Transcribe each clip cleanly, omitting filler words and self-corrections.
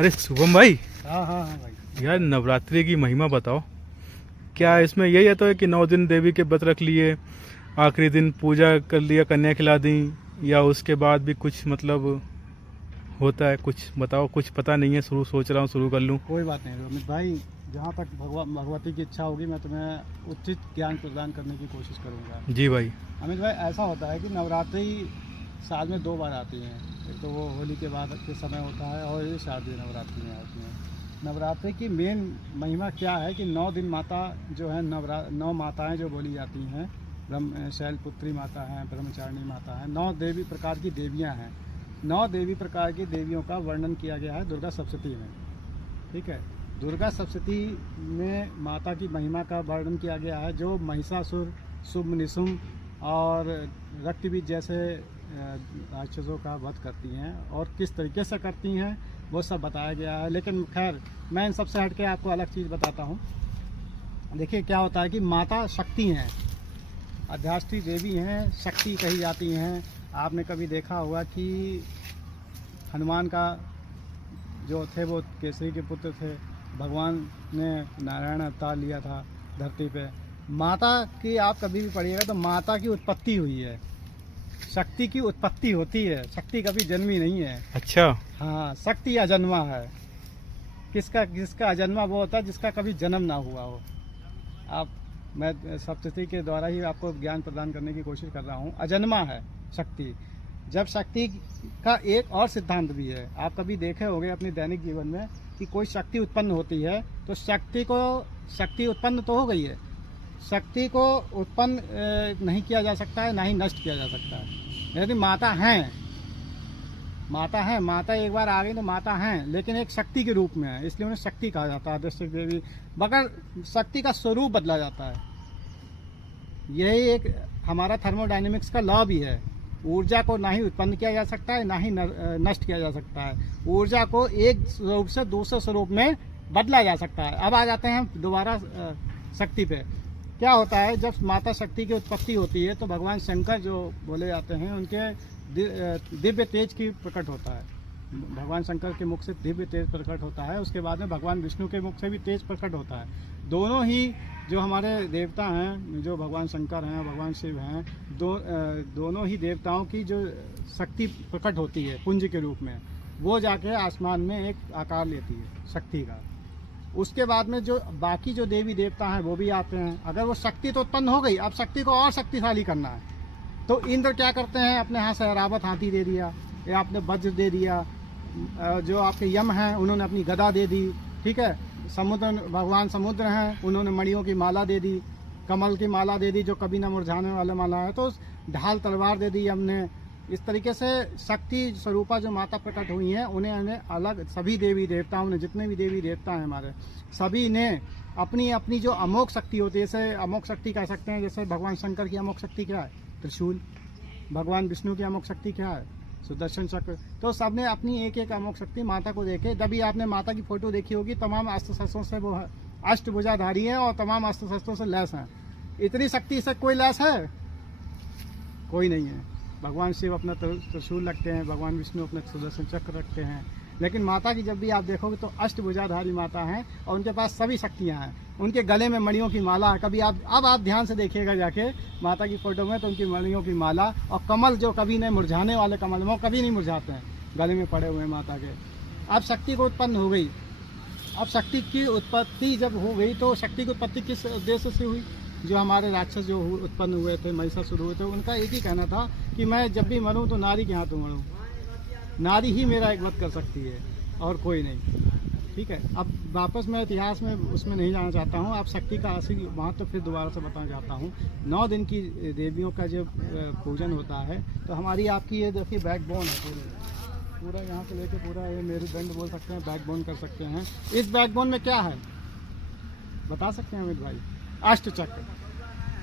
अरे शुभम भाई, हाँ हाँ हाँ भाई। यार नवरात्रि की महिमा बताओ। क्या इसमें यही है तो है कि 9 दिन देवी के व्रत रख लिए, आखिरी दिन पूजा कर लिया, कन्या खिला दी, या उसके बाद भी कुछ मतलब होता है? कुछ बताओ, कुछ पता नहीं है, शुरू सोच रहा हूँ शुरू कर लूँ। कोई बात नहीं अमित भाई, जहाँ तक भगवती की इच्छा होगी मैं तुम्हें उचित ज्ञान प्रदान करने की कोशिश करूँगा। जी भाई। अमित भाई, ऐसा होता है कि नवरात्रि साल में 2 बार आती हैं। एक तो वो होली के बाद के समय होता है और ये शारदीय नवरात्रि में आती हैं। नवरात्रि की मेन महिमा क्या है कि 9 दिन माता जो है 9 माताएँ जो बोली जाती हैं, शैलपुत्री माता हैं, ब्रह्मचारिणी माता हैं, 9 देवी प्रकार की देवियाँ हैं। 9 देवी प्रकार की देवियों का वर्णन किया गया है दुर्गा सप्तशती में। ठीक है, दुर्गा सप्तशती में माता की महिमा का वर्णन किया गया है, जो महिषासुर, शुंभ निशुंभ और रक्तबीज जैसे राक्षसों का वध करती हैं और किस तरीके से करती हैं वो सब बताया गया है। लेकिन खैर, मैं इन सबसे हट के आपको अलग चीज़ बताता हूँ। देखिए क्या होता है कि माता शक्ति हैं, आध्यात्मिक देवी हैं, शक्ति कही जाती हैं। आपने कभी देखा होगा कि हनुमान का जो थे वो केसरी के पुत्र थे, भगवान ने नारायण अवतार लिया था धरती पे। माता की आप कभी भी पढ़िएगा तो माता की उत्पत्ति हुई है, शक्ति की उत्पत्ति होती है, शक्ति कभी जन्मी नहीं है। अच्छा। हाँ, शक्ति अजन्मा है। जिसका अजन्मा वो होता है जिसका कभी जन्म ना हुआ हो। मैं सप्तशती के द्वारा ही आपको ज्ञान प्रदान करने की कोशिश कर रहा हूँ। अजन्मा है शक्ति। जब शक्ति का एक और सिद्धांत भी है, आप कभी देखे होंगे अपने दैनिक जीवन में कि कोई शक्ति उत्पन्न होती है तो शक्ति उत्पन्न तो हो गई है, शक्ति को उत्पन्न नहीं किया जा सकता है, ना ही नष्ट किया जा सकता है। यदि माता हैं, माता एक बार आ गई तो माता हैं, लेकिन एक शक्ति के रूप में है, इसलिए उन्हें शक्ति कहा जाता है, आध्यात्मिक देवी। मगर शक्ति का स्वरूप बदला जाता है। यही एक हमारा थर्मोडायनेमिक्स का लॉ भी है। ऊर्जा को ना ही उत्पन्न किया जा सकता है, ना ही नष्ट किया जा सकता है। ऊर्जा को एक स्वरूप से दूसरे स्वरूप में बदला जा सकता है। अब आ जाते हैं दोबारा शक्ति पे। क्या होता है, जब माता शक्ति की उत्पत्ति होती है तो भगवान शंकर जो बोले जाते हैं, उनके दिव्य तेज की प्रकट होता है। भगवान शंकर के मुख से दिव्य तेज प्रकट होता है। उसके बाद में भगवान विष्णु के मुख से भी तेज प्रकट होता है। दोनों ही जो हमारे देवता हैं, जो भगवान शंकर हैं, भगवान शिव हैं, दोनों ही देवताओं की जो शक्ति प्रकट होती है पुंज के रूप में, वो जाके आसमान में एक आकार लेती है शक्ति का। उसके बाद में जो बाकी जो देवी देवता हैं वो भी आते हैं। अगर वो शक्ति तो उत्पन्न हो गई, अब शक्ति को और शक्तिशाली करना है तो इंद्र क्या करते हैं, अपने हाथ से ऐरावत हाथी दे दिया, या आपने वज्र दे दिया। जो आपके यम हैं उन्होंने अपनी गदा दे दी। ठीक है, भगवान समुद्र हैं, उन्होंने मणियों की माला दे दी, कमल की माला दे दी जो कभी ना मुरझाने वाला माला है, तो ढाल तलवार दे दी हमने। इस तरीके से शक्ति स्वरूपा जो माता प्रकट हुई हैं, उन्हें अलग सभी देवी देवताओं ने, जितने भी देवी देवता हैं हमारे, सभी ने अपनी अपनी जो अमोघ शक्ति होती है, जैसे अमोघ शक्ति कह सकते हैं। जैसे भगवान शंकर की अमोघ शक्ति क्या है? त्रिशूल। भगवान विष्णु की अमोघ शक्ति क्या है? सुदर्शन चक्र। तो सबने अपनी एक एक अमोघ शक्ति माता को देखे। जब भी आपने माता की फोटो देखी होगी, तमाम अस्त्र शस्त्रों से वो अष्टभुजाधारी है और तमाम अस्त्र शस्त्रों से लैस हैं। इतनी शक्ति से कोई लैस है? कोई नहीं है। भगवान शिव अपना त्रिशूल रखते हैं, भगवान विष्णु अपना सुदर्शन चक्र रखते हैं, लेकिन माता की जब भी आप देखोगे तो अष्टभुजाधारी माता हैं और उनके पास सभी शक्तियाँ हैं। उनके गले में मणियों की माला है। कभी आप ध्यान से देखिएगा जाके माता की फोटो में, तो उनकी मणियों की माला और कमल जो कभी नहीं मुरझाने वाले कमल, वो कभी नहीं मुरझाते हैं, गले में पड़े हुए हैं माता के। अब शक्ति को उत्पन्न हो गई। अब शक्ति की उत्पत्ति जब हो गई तो शक्ति की उत्पत्ति किस उद्देश्य से हुई? जो हमारे राक्षस जो उत्पन्न हुए थे, महिषासुर हुए थे, उनका एक ही कहना था कि मैं जब भी मरूं तो नारी के हाथों मरूं, नारी ही मेरा एक वध कर सकती है और कोई नहीं। ठीक है, अब वापस मैं इतिहास में उसमें नहीं जाना चाहता हूँ। आप शक्ति का असली महत्व फिर दोबारा से बताना चाहता हूँ। 9 दिन की देवियों का जब पूजन होता है तो हमारी आपकी ये देखिए बैकबोन है, पूरा यहाँ से लेके पूरा ये मेरुदंड बोल सकते हैं, बैकबोन कर सकते हैं। इस बैकबोन में क्या है बता सकते हैं अमित भाई? अष्टचक्र,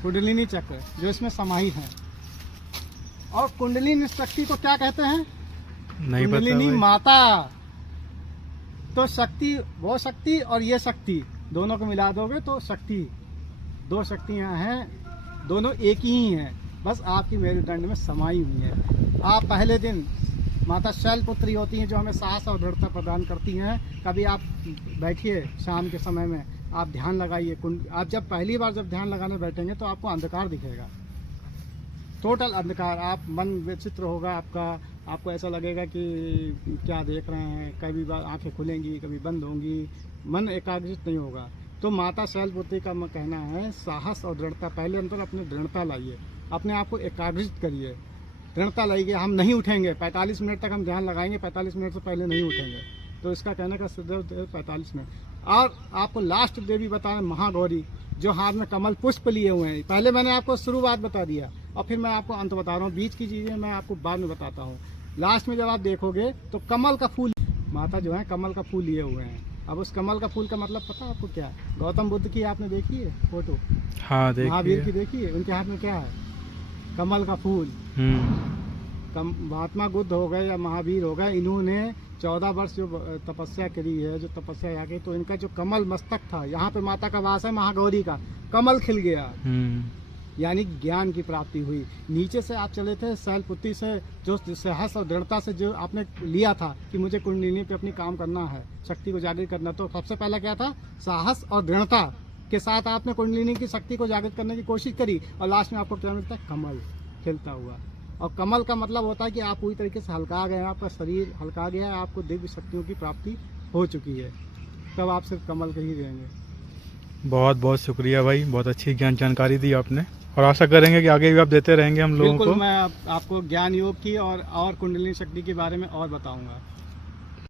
कुंडलिनी चक्र जो इसमें समाहित है। और कुंडलिनी शक्ति को क्या कहते हैं? नहीं पता कुंडलिनी भाई। माता। तो शक्ति, वो शक्ति और ये शक्ति दोनों को मिला दोगे तो शक्ति, 2 शक्तियां हैं, दोनों एक ही हैं, बस आपकी मेरुदंड में समाई हुई है। आप पहले दिन माता शैलपुत्री होती हैं जो हमें साहस और दृढ़ता प्रदान करती हैं। कभी आप बैठिए शाम के समय में, आप ध्यान लगाइए। आप जब पहली बार जब ध्यान लगाने बैठेंगे तो आपको अंधकार दिखेगा, टोटल अंधकार। आप मन विचित्र होगा आपका, आपको ऐसा लगेगा कि क्या देख रहे हैं, कभी बार आंखें खुलेंगी कभी बंद होंगी, मन एकाग्रित नहीं होगा। तो माता शैलपुत्री का कहना है साहस और दृढ़ता, पहले अंदर अपने दृढ़ता लाइए, अपने आप को एकाग्रित करिए, दृढ़ता लाइए। हम नहीं उठेंगे 45 मिनट तक, हम ध्यान लगाएंगे 45 मिनट से पहले नहीं उठेंगे। तो इसका कहने का सिद्ध 45 मिनट। और आपको लास्ट देवी बताएं महागौरी, जो हाथ में कमल पुष्प लिए हुए हैं। पहले मैंने आपको शुरुआत बता दिया और फिर मैं आपको अंत बता रहा हूँ, बीच की चीज़ें मैं आपको बाद में बताता हूँ। लास्ट में जब आप देखोगे तो कमल का फूल, माता जो है कमल का फूल लिए हुए हैं। अब उस कमल का फूल का मतलब पता है आपको क्या है? गौतम बुद्ध की आपने देखी है फोटो? हाँ देखिए। महावीर की देखी है? उनके हाथ में क्या है? कमल का फूल। महात्मा बुद्ध हो गए या महावीर हो गए, इन्होंने 14 वर्ष जो तपस्या करी है, जो तपस्या यहाँ की, तो इनका जो कमल मस्तक था, यहाँ पे माता का वास है महागौरी का, कमल खिल गया, यानी ज्ञान की प्राप्ति हुई। नीचे से आप चले थे शैलपुत्री से, जो साहस और दृढ़ता से जो आपने लिया था कि मुझे कुंडलिनी पे अपनी काम करना है, शक्ति को जागृत करना, तो सबसे पहला क्या था? साहस और दृढ़ता के साथ आपने कुंडलिनी की शक्ति को जागृत करने की कोशिश करी और लास्ट में आपको क्या मिलता है? कमल खिलता हुआ। और कमल का मतलब होता है कि आप पूरी तरीके से हल्का गए हैं, आपका शरीर हल्का गया है, आपको दिव्य शक्तियों की प्राप्ति हो चुकी है, तब आप सिर्फ कमल के ही रहेंगे। बहुत बहुत शुक्रिया भाई, बहुत अच्छी ज्ञान जानकारी दी आपने, और आशा करेंगे कि आगे भी आप देते रहेंगे हम लोगों को। बिल्कुल, मैं आपको ज्ञान योग की और कुंडलिनी शक्ति के बारे में और बताऊंगा।